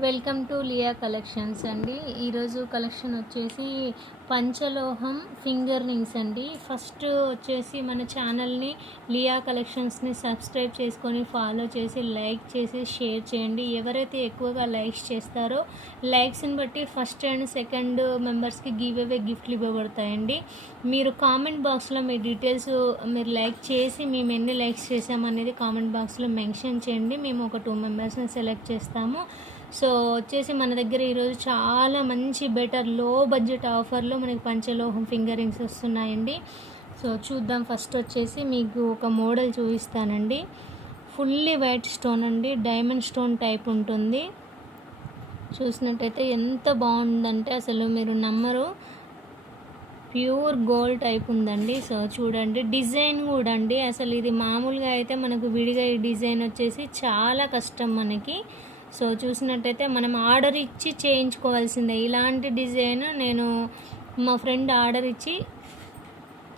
Welcome to Liya collections అండి. ఈరోజు collection వచ్చేసి పంచలోహం ఫింగర్ రింగ్స్ అండి. ఫస్ట్ వచ్చేసి మన ఛానల్ని లియా కలెక్షన్స్ని సబ్స్క్రైబ్ చేసుకొని ఫాలో చేసి లైక్ చేసి షేర్ చేయండి. ఎవరైతే ఎక్కువగా లైక్స్ చేస్తారో లైక్స్ని బట్టి ఫస్ట్ అండ్ సెకండ్ మెంబర్స్కి గివ్ అవే గిఫ్ట్లు ఇవ్వబడతాయండి. మీరు కామెంట్ బాక్స్లో మీ డీటెయిల్స్ మీరు లైక్ చేసి మేము ఎన్ని లైక్స్ చేసామనేది కామెంట్ బాక్స్లో మెన్షన్ చేయండి. మేము ఒక 2 మెంబర్స్ని సెలెక్ట్ చేస్తాము. సో వచ్చేసి మన దగ్గర ఈరోజు చాలా మంచి బెటర్ లో బడ్జెట్ ఆఫర్లో మనకి పంచలోహం ఫింగర్ రింగ్స్ వస్తున్నాయండి. సో చూద్దాం. ఫస్ట్ వచ్చేసి మీకు ఒక మోడల్ చూపిస్తానండి. ఫుల్లీ వైట్ స్టోన్ అండి, డైమండ్ స్టోన్ టైప్ ఉంటుంది. చూసినట్టయితే ఎంత బాగుందంటే అసలు మీరు నమ్మరు. ప్యూర్ గోల్డ్ టైప్ ఉందండి. సో చూడండి, డిజైన్ కూడా అండి అసలు ఇది మామూలుగా అయితే మనకు విడిగా ఈ డిజైన్ వచ్చేసి చాలా కష్టం మనకి. సో చూసినట్టయితే మనం ఆర్డర్ ఇచ్చి చేయించుకోవాల్సిందే. ఇలాంటి డిజైన్ నేను మా ఫ్రెండ్ ఆర్డర్ ఇచ్చి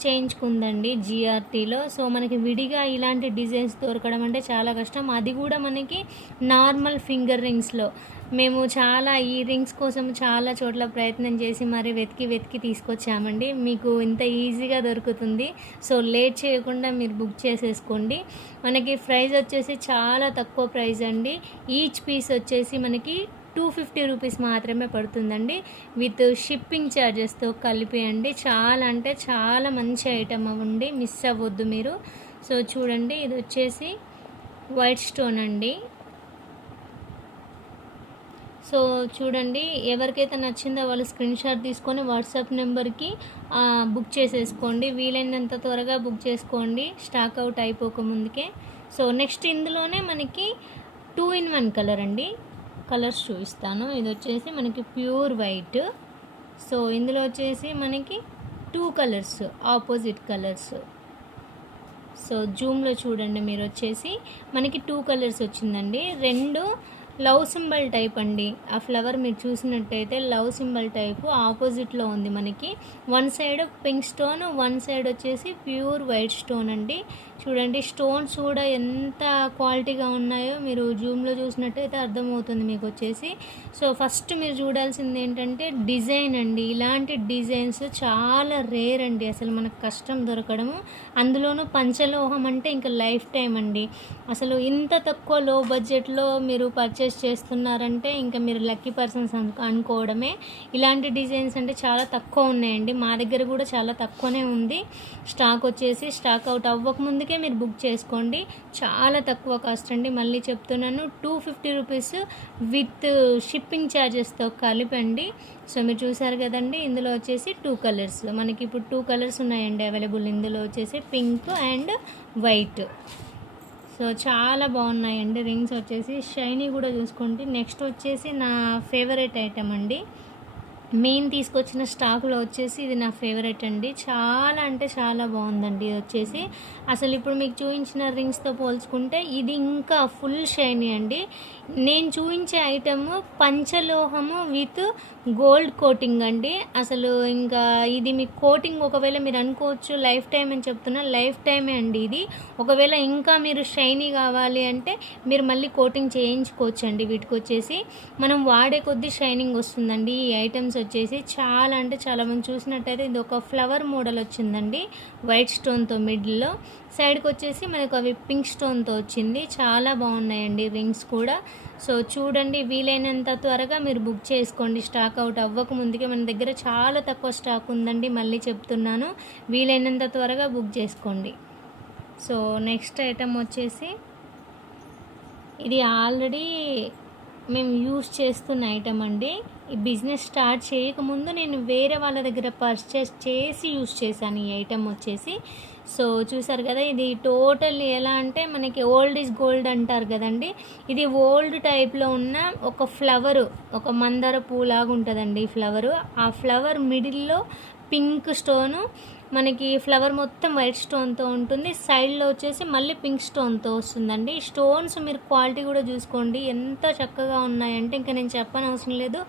చేయించుకుందండి జిఆర్టీలో. సో మనకి విడిగా ఇలాంటి డిజైన్స్ దొరకడం అంటే చాలా కష్టం, అది కూడా మనకి నార్మల్ ఫింగర్ రింగ్స్లో. మేము చాలా ఈ రింగ్స్ కోసం చాలా చోట్ల ప్రయత్నం చేసి మరి వెతికి తీసుకొచ్చామండి. మీకు ఇంత ఈజీగా దొరుకుతుంది. సో లేట్ చేయకుండా మీరు బుక్ చేసేసుకోండి. మనకి ప్రైస్ వచ్చేసి చాలా తక్కువ ప్రైస్ అండి. ఈచ్ పీస్ వచ్చేసి మనకి 250 రూపీస్ మాత్రమే పడుతుందండి, విత్ షిప్పింగ్ ఛార్జెస్తో కలిపి అండి. చాలా అంటే చాలా మంచి ఐటమ్ అవ్వండి, మిస్ అవ్వద్దు మీరు. సో చూడండి, ఇది వచ్చేసి వైట్ స్టోన్ అండి. సో చూడండి, ఎవరికైతే నచ్చిందో వాళ్ళు స్క్రీన్ షాట్ తీసుకొని వాట్సాప్ నెంబర్కి బుక్ చేసేసుకోండి. వీలైనంత త్వరగా బుక్ చేసుకోండి, స్టాక్ అవుట్ అయిపోకముందుకే. సో నెక్స్ట్ ఇందులోనే మనకి 2 in 1 కలర్ అండి. కలర్స్ చూపిస్తాను. ఇది వచ్చేసి మనకి ప్యూర్ వైట్. సో ఇందులో వచ్చేసి మనకి 2 కలర్స్, ఆపోజిట్ కలర్స్. సో జూమ్లో చూడండి మీరు, వచ్చేసి మనకి 2 కలర్స్ వచ్చిందండి. 2 లవ్ సింబల్ టైప్ అండి. ఆ ఫ్లవర్ మీరు చూసినట్టయితే లవ్ సింబల్ టైపు ఆపోజిట్లో ఉంది మనకి. 1 సైడ్ పింక్ స్టోన్, 1 సైడ్ వచ్చేసి ప్యూర్ వైట్ స్టోన్ అండి. చూడండి, స్టోన్స్ కూడా ఎంత క్వాలిటీగా ఉన్నాయో మీరు జూమ్లో చూసినట్టయితే అర్థమవుతుంది మీకు వచ్చేసి. సో ఫస్ట్ మీరు చూడాల్సింది ఏంటంటే డిజైన్ అండి. ఇలాంటి డిజైన్స్ చాలా రేర్ అండి, అసలు మనకు కష్టం దొరకడము. అందులోనూ పంచలోహం అంటే ఇంకా లైఫ్ టైం అండి. అసలు ఇంత తక్కువ లో బడ్జెట్లో మీరు పర్చేస్ చేస్తున్నారంటే ఇంకా మీరు లక్కీ పర్సన్స్ అనుకోవడమే. ఇలాంటి డిజైన్స్ అంటే చాలా తక్కువ ఉన్నాయండి, మా దగ్గర కూడా చాలా తక్కువనే ఉంది. స్టాక్ వచ్చేసి స్టాక్ అవుట్ అవ్వకముందుకే మీరు బుక్ చేసుకోండి. చాలా తక్కువ కాస్ట్ అండి, మళ్ళీ చెప్తున్నాను. 250 రూపీస్ విత్ షిప్పింగ్ ఛార్జెస్తో కలిపండి. సో మీరు చూసారు కదండి, ఇందులో వచ్చేసి 2 కలర్స్ మనకి ఇప్పుడు 2 కలర్స్ ఉన్నాయండి అవైలబుల్. ఇందులో వచ్చేసి పింక్ అండ్ వైట్. సో చాలా బాగున్నాయండి రింగ్స్ వచ్చేసి. షైనీ కూడా చూసుకోండి. నెక్స్ట్ వచ్చేసి నా ఫేవరెట్ ఐటమ్ అండి. మెయిన్ తీసుకొచ్చిన స్టాక్లో వచ్చేసి ఇది నా ఫేవరెట్ అండి. చాలా అంటే చాలా బాగుందండి. ఇది వచ్చేసి అసలు ఇప్పుడు మీకు చూపించిన రింగ్స్తో పోల్చుకుంటే ఇది ఇంకా ఫుల్ షైనీ అండి. నేను చూపించే ఐటమ్ పంచలోహము విత్ గోల్డ్ కోటింగ్ అండి. అసలు ఇంకా ఇది మీ కోటింగ్ ఒకవేళ మీరు అనుకోవచ్చు లైఫ్ టైం అని చెప్తున్నా, లైఫ్ టైమే అండి ఇది. ఒకవేళ ఇంకా మీరు షైనీ కావాలి అంటే మీరు మళ్ళీ కోటింగ్ చేయించుకోవచ్చు అండి. వీటికి వచ్చేసి మనం వాడే కొద్దీ షైనింగ్ వస్తుందండి. ఈ ఐటమ్స్ వచ్చేసి చాలా అంటే చాలా మంది చూసినట్టయితే ఇది ఒక ఫ్లవర్ మోడల్ వచ్చిందండి, వైట్ స్టోన్తో. మిడిల్లో సైడ్కి వచ్చేసి మనకు అవి పింక్ స్టోన్తో వచ్చింది. చాలా బాగున్నాయండి రింగ్స్ కూడా. సో చూడండి, వీలైనంత త్వరగా మీరు బుక్ చేసుకోండి, స్టాక్ అవుట్ అవ్వక ముందుకే. మన దగ్గర చాలా తక్కువ స్టాక్ ఉందండి, మళ్ళీ చెప్తున్నాను. వీలైనంత త్వరగా బుక్ చేసుకోండి. సో నెక్స్ట్ ఐటమ్ వచ్చేసి ఇది ఆల్రెడీ మేము యూస్ చేస్తున్న ఐటమ్ అండి. ఈ బిజినెస్ స్టార్ట్ చేయకముందు నేను వేరే వాళ్ళ దగ్గర పర్చేస్ చేసి యూస్ చేశాను ఈ ఐటమ్ వచ్చేసి. సో చూసారు కదా, ఇది టోటల్ ఎలా అంటే మనకి ఓల్డ్ ఈజ్ గోల్డ్ అంటారు కదండి. ఇది ఓల్డ్ టైప్లో ఉన్న ఒక ఫ్లవరు, ఒక మందార పూలాగా ఉంటుందండి ఈ ఫ్లవరు. ఆ ఫ్లవర్ మిడిల్లో పింక్ స్టోను, మనకి ఫ్లవర్ మొత్తం వైట్ స్టోన్తో ఉంటుంది. సైడ్లో వచ్చేసి మళ్ళీ పింక్ స్టోన్తో వస్తుందండి. స్టోన్స్ మీరు క్వాలిటీ కూడా చూసుకోండి, ఎంత చక్కగా ఉన్నాయంటే ఇంకా నేను చెప్పనవసరం లేదు,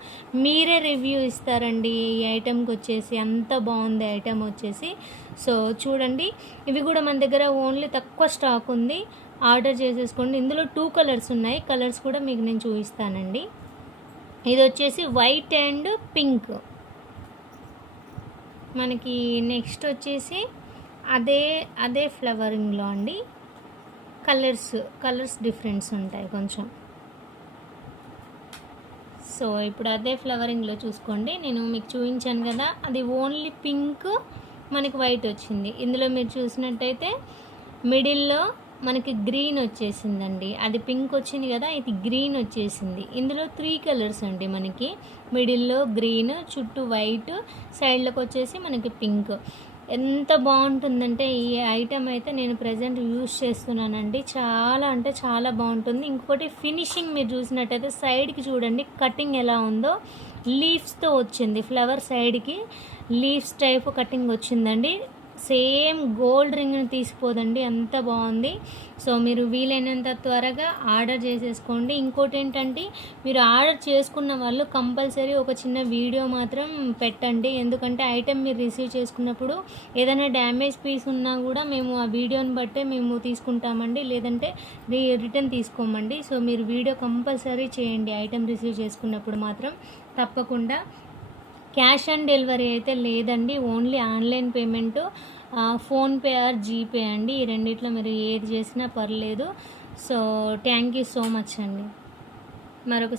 మీరే రివ్యూ ఇస్తారండి ఈ ఐటెంకి వచ్చేసి. అంత బాగుంది ఐటెం వచ్చేసి. సో చూడండి, ఇవి కూడా మన దగ్గర ఓన్లీ తక్కువ స్టాక్ ఉంది, ఆర్డర్ చేసేసుకోండి. ఇందులో 2 కలర్స్ ఉన్నాయి, కలర్స్ కూడా మీకు నేను చూపిస్తానండి. ఇది వచ్చేసి వైట్ అండ్ పింక్. మనకి నెక్స్ట్ వచ్చేసి అదే అదే ఫ్లవరింగ్లో అండి, కలర్స్ డిఫరెన్స్ ఉంటాయి కొంచెం. సో ఇప్పుడు అదే ఫ్లవరింగ్లో చూసుకోండి, నేను మీకు చూపించాను కదా, అది ఓన్లీ పింక్ మనకి వైట్ వచ్చింది. ఇందులో మీరు చూసినట్టయితే మిడిల్లో మనకి గ్రీన్ వచ్చేసిందండి, అది పింక్ వచ్చింది కదా, ఇది గ్రీన్ వచ్చేసింది. ఇందులో 3 కలర్స్ అండి మనకి, మిడిల్లో గ్రీన్, చుట్టూ వైట్, సైడ్లకు వచ్చేసి మనకి పింక్. ఎంత బాగుంటుందంటే ఈ ఐటమ్ అయితే నేను ప్రజెంట్ యూజ్ చేస్తున్నానండి, చాలా అంటే చాలా బాగుంటుంది. ఇంకొకటి ఫినిషింగ్ మీరు చూసినట్టయితే సైడ్కి చూడండి కటింగ్ ఎలా ఉందో, లీవ్స్తో వచ్చింది, ఫ్లవర్ సైడ్కి లీవ్స్ టైప్ కటింగ్ వచ్చిందండి. సేమ్ గోల్డ్ రింగ్ని తీసిపోదండి, అంత బాగుంది. సో మీరు వీలైనంత త్వరగా ఆర్డర్ చేసేసుకోండి. ఇంకోటి ఏంటంటే మీరు ఆర్డర్ చేసుకున్న వాళ్ళు కంపల్సరీ ఒక చిన్న వీడియో మాత్రం పెట్టండి, ఎందుకంటే ఐటెం మీరు రిసీవ్ చేసుకున్నప్పుడు ఏదైనా డ్యామేజ్ పీస్ ఉన్నా కూడా మేము ఆ వీడియోని బట్టే మేము తీసుకుంటామండి, లేదంటే రిటర్న్ తీసుకోమండి. సో మీరు వీడియో కంపల్సరీ చేయండి ఐటెం రిసీవ్ చేసుకున్నప్పుడు మాత్రం, తప్పకుండా. క్యాష్ ఆన్ డెలివరీ అయితే లేదండి, only online payment, PhonePe are GPay అండి. ఈ రెండిట్లో మీరు ఏది చేసినా పర్లేదు. So thank you so much అండి. మరొక